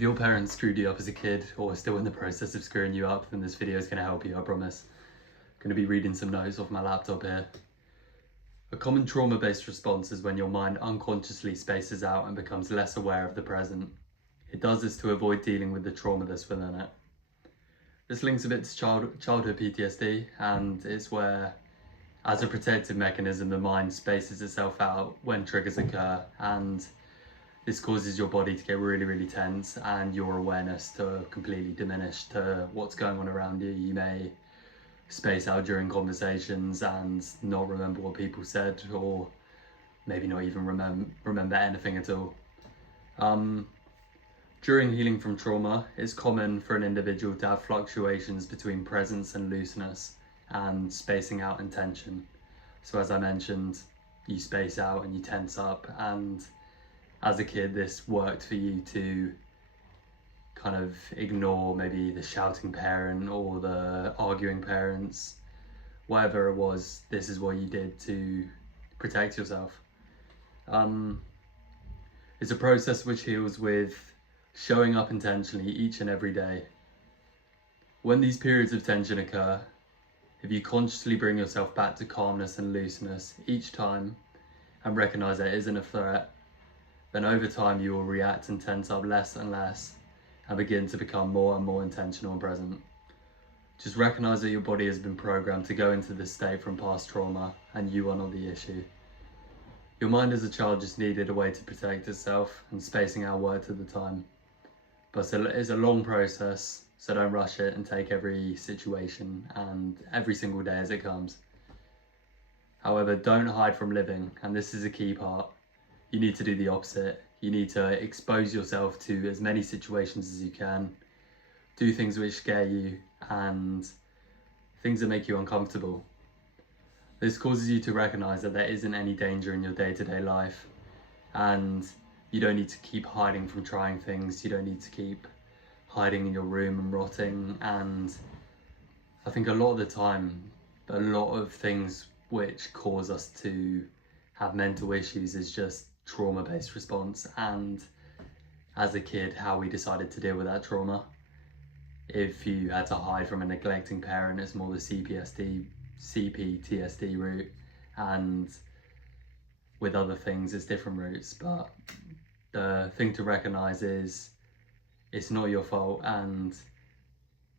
If your parents screwed you up as a kid or are still in the process of screwing you up, then this video is going to help you, I promise. I'm going to be reading some notes off my laptop here. A common trauma-based response is when your mind unconsciously spaces out and becomes less aware of the present. It does this to avoid dealing with the trauma that's within it. This links a bit to childhood PTSD, and it's where, as a protective mechanism, the mind spaces itself out when triggers occur, and this causes your body to get really, really tense and your awareness to completely diminish to what's going on around you. You may space out during conversations and not remember what people said, or maybe not even remember anything at all. During healing from trauma, it's common for an individual to have fluctuations between presence and looseness and spacing out and tension. So as I mentioned, you space out and you tense up, and as a kid this worked for you to kind of ignore maybe the shouting parent or the arguing parents. Whatever it was, this is what you did to protect yourself. It's a process which heals with showing up intentionally each and every day. When these periods of tension occur, if you consciously bring yourself back to calmness and looseness each time and recognize that it isn't a threat, then over time you will react and tense up less and less and begin to become more and more intentional and present. Just recognize that your body has been programmed to go into this state from past trauma, and you are not the issue. Your mind as a child just needed a way to protect itself, and spacing out worked at the time. But it's a long process, so don't rush it and take every situation and every single day as it comes. However, don't hide from living, and this is a key part. You need to do the opposite. You need to expose yourself to as many situations as you can, do things which scare you and things that make you uncomfortable. This causes you to recognize that there isn't any danger in your day-to-day life, and you don't need to keep hiding from trying things. You don't need to keep hiding in your room and rotting. And I think a lot of the time, a lot of things which cause us to have mental issues is just trauma-based response, and as a kid how we decided to deal with that trauma. If you had to hide from a neglecting parent, it's more the CPTSD route, and with other things it's different routes. But the thing to recognize is it's not your fault, and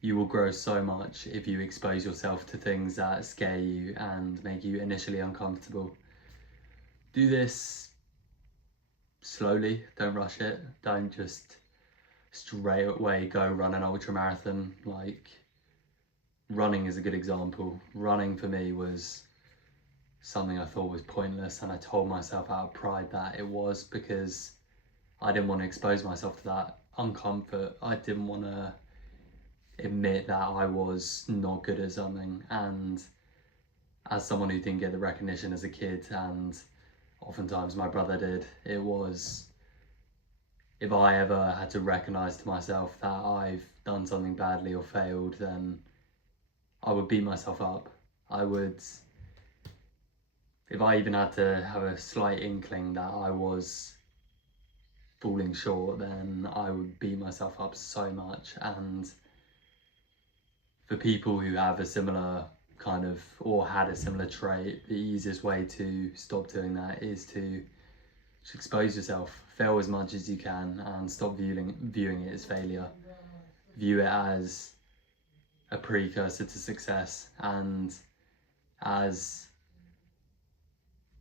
you will grow so much if you expose yourself to things that scare you and make you initially uncomfortable. Do this slowly, don't rush it. Don't just straight away go run an ultra marathon. Like, running is a good example. Running for me was something I thought was pointless, and I told myself out of pride that it was, because I didn't want to expose myself to that uncomfort. I didn't want to admit that I was not good at something, and as someone who didn't get the recognition as a kid, and oftentimes my brother did, it was, if I ever had to recognize to myself that I've done something badly or failed, then I would beat myself up. I would, if I even had to have a slight inkling that I was falling short, then I would beat myself up so much. And for people who have a similar kind of, or had a similar trait, the easiest way to stop doing that is to just expose yourself, fail as much as you can, and stop viewing it as failure. View it as a precursor to success, and as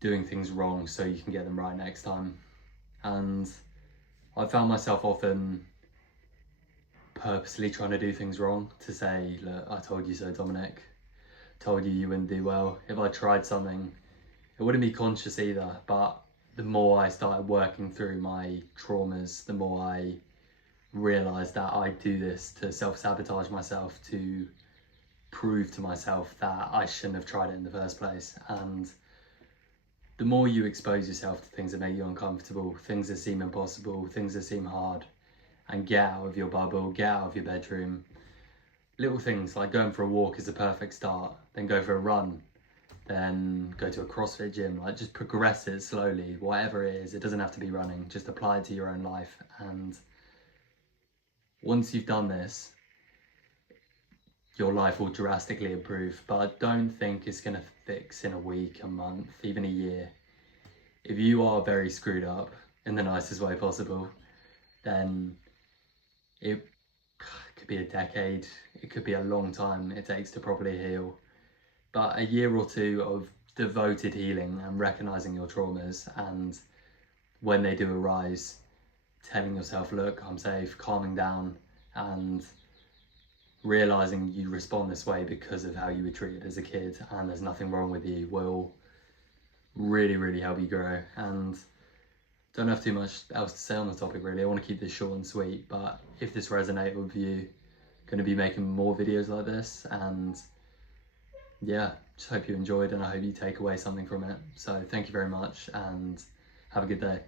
doing things wrong so you can get them right next time. And I found myself often purposely trying to do things wrong, to say, look, I told you so, Dominic. Told you wouldn't do well. If I tried something, it wouldn't be conscious either, but the more I started working through my traumas, the more I realised that I do this to self-sabotage myself, to prove to myself that I shouldn't have tried it in the first place. And the more you expose yourself to things that make you uncomfortable, things that seem impossible, things that seem hard, and get out of your bubble, get out of your bedroom. Little things like going for a walk is a perfect start, then go for a run, then go to a CrossFit gym. Like, just progress it slowly, whatever it is. It doesn't have to be running, just apply it to your own life. And once you've done this, your life will drastically improve, but I don't think it's going to fix in a week, a month, even a year. If you are very screwed up in the nicest way possible, then it could be a decade, it could be a long time it takes to properly heal. But a year or two of devoted healing and recognizing your traumas, and when they do arise, telling yourself, look, I'm safe, calming down, and realizing you respond this way because of how you were treated as a kid and there's nothing wrong with you, will really help you grow. And don't have too much else to say on the topic really. I want to keep this short and sweet, but if this resonated with you, going to be making more videos like this, and yeah, just hope you enjoyed and I hope you take away something from it. So thank you very much and have a good day.